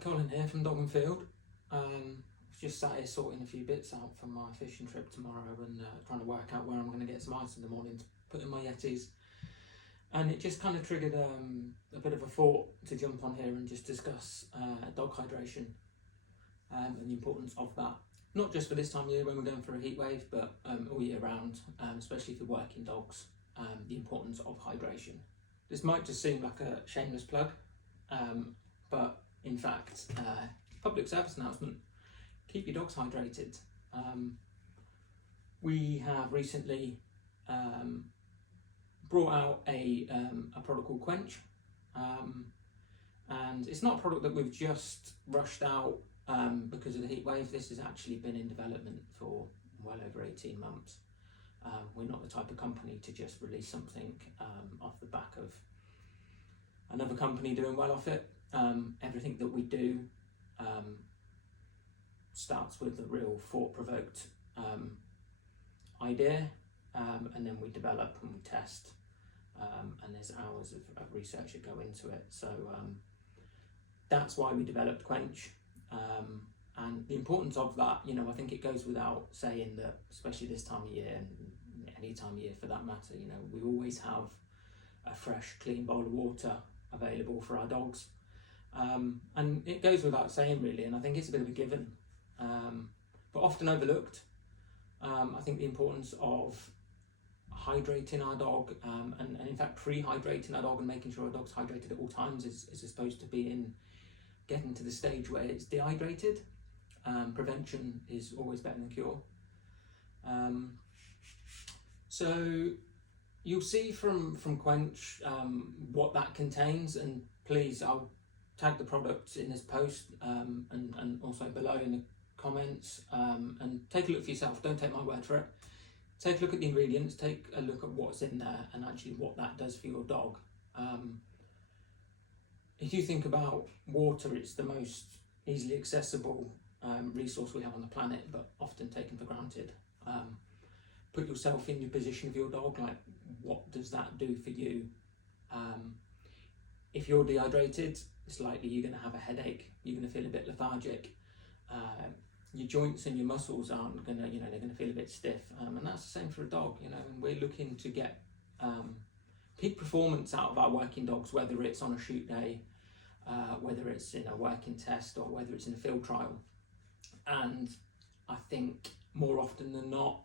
Colin here from Dog and Field. Just sat here sorting a few bits out from my fishing trip tomorrow and trying to work out where I'm going to get some ice in the morning to put in my Yetis. And it just kind of triggered a bit of a thought to jump on here and just discuss dog hydration and the importance of that. Not just for this time of year when we're going through a heat wave, but all year round, especially for working dogs, the importance of hydration. This might just seem like a shameless plug, but in fact, public service announcement, keep your dogs hydrated. We have recently brought out a product called Quench, and it's not a product that we've just rushed out because of the heat wave. This has actually been in development for well over 18 months. We're not the type of company to just release something off the back of another company doing well off it. Everything that we do starts with a real thought-provoked idea, and then we develop and we test, and there's hours of research that go into it. So that's why we developed Quench, and the importance of that, you know, I think it goes without saying that, especially this time of year and any time of year for that matter, you know, we always have a fresh, clean bowl of water available for our dogs. And it goes without saying really, and I think it's a bit of a given, but often overlooked. I think the importance of hydrating our dog, and in fact pre-hydrating our dog and making sure our dog's hydrated at all times is supposed to be in getting to the stage where it's dehydrated. Prevention is always better than cure. So you'll see from Quench what that contains, and please, I'll tag the product in this post and also below in the comments, and take a look for yourself. Don't take my word for it. Take a look at the ingredients, take a look at what's in there and actually what that does for your dog. If you think about water, it's the most easily accessible resource we have on the planet, but often taken for granted. Put yourself in your position of your dog, like what does that do for you? If you're dehydrated, it's likely you're going to have a headache, you're going to feel a bit lethargic, your joints and your muscles aren't going to, you know, they're going to feel a bit stiff, and that's the same for a dog, you know, and we're looking to get peak performance out of our working dogs, whether it's on a shoot day, whether it's in a working test, or whether it's in a field trial. And I think more often than not,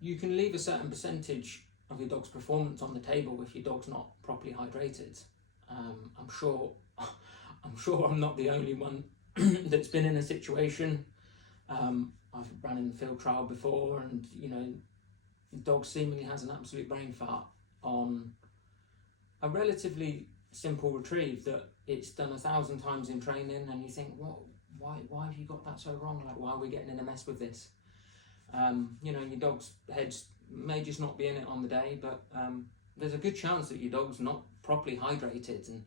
you can leave a certain percentage of your dog's performance on the table if your dog's not properly hydrated. I'm sure I'm not the only one that's been in a situation. I've run in the field trial before, and you know, the dog seemingly has an absolute brain fart on a relatively simple retrieve that it's done 1,000 times in training, and you think, well, why have you got that so wrong? Like, why are we getting in a mess with this? You know, your dog's head's may just not be in it on the day, but there's a good chance that your dog's not properly hydrated and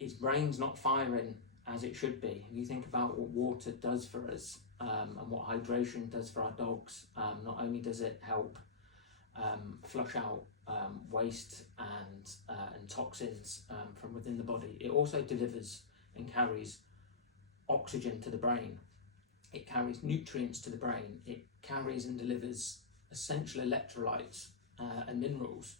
its brain's not firing as it should be. If you think about what water does for us, and what hydration does for our dogs, not only does it help flush out waste and toxins from within the body, it also delivers and carries oxygen to the brain. It carries nutrients to the brain. It carries and delivers essential electrolytes and minerals.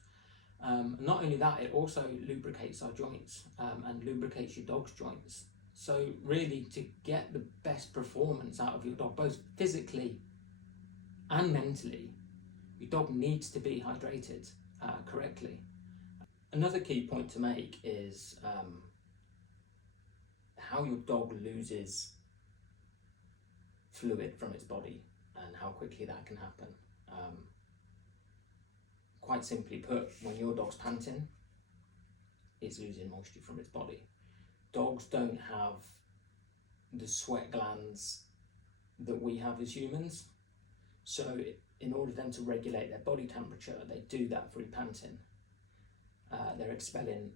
Not only that, it also lubricates our joints and lubricates your dog's joints. So really, to get the best performance out of your dog, both physically and mentally, your dog needs to be hydrated correctly. Another key point to make is how your dog loses fluid from its body and how quickly that can happen. Quite simply put, when your dog's panting, it's losing moisture from its body. Dogs don't have the sweat glands that we have as humans, so in order for them to regulate their body temperature, they do that through panting. They're expelling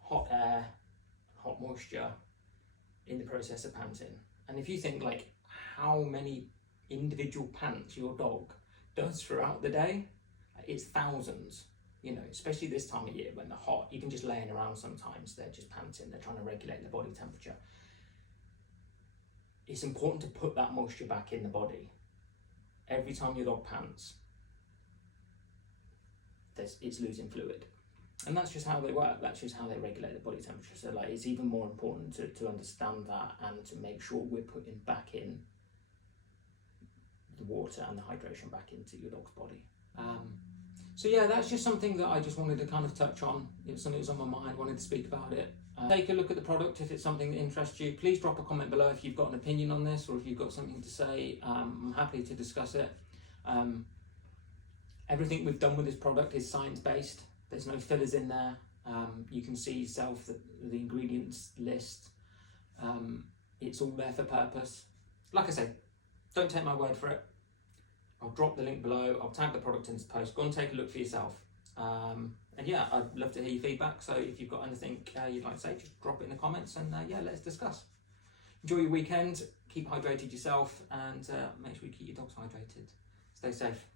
hot air, hot moisture in the process of panting. And if you think like how many individual pants your dog does throughout the day, it's thousands. you know, especially this time of year when they're hot, even just laying around sometimes, they're just panting, they're trying to regulate their body temperature. It's important to put that moisture back in the body. Every time your dog pants, it's losing fluid. And that's just how they work, that's just how they regulate the body temperature. So like, it's even more important to understand that and to make sure we're putting back in the water and the hydration back into your dog's body. So yeah, that's just something that I just wanted to kind of touch on. It was something that was on my mind, wanted to speak about it. Take a look at the product if it's something that interests you. Please drop a comment below if you've got an opinion on this or if you've got something to say. I'm happy to discuss it. Everything we've done with this product is science-based. There's no fillers in there. You can see yourself the ingredients list. It's all there for purpose. Like I say, don't take my word for it. I'll drop the link below. I'll tag the product in this post. Go and take a look for yourself. And yeah, I'd love to hear your feedback. So if you've got anything you'd like to say, just drop it in the comments and yeah, let's discuss. Enjoy your weekend. Keep hydrated yourself and make sure you keep your dogs hydrated. Stay safe.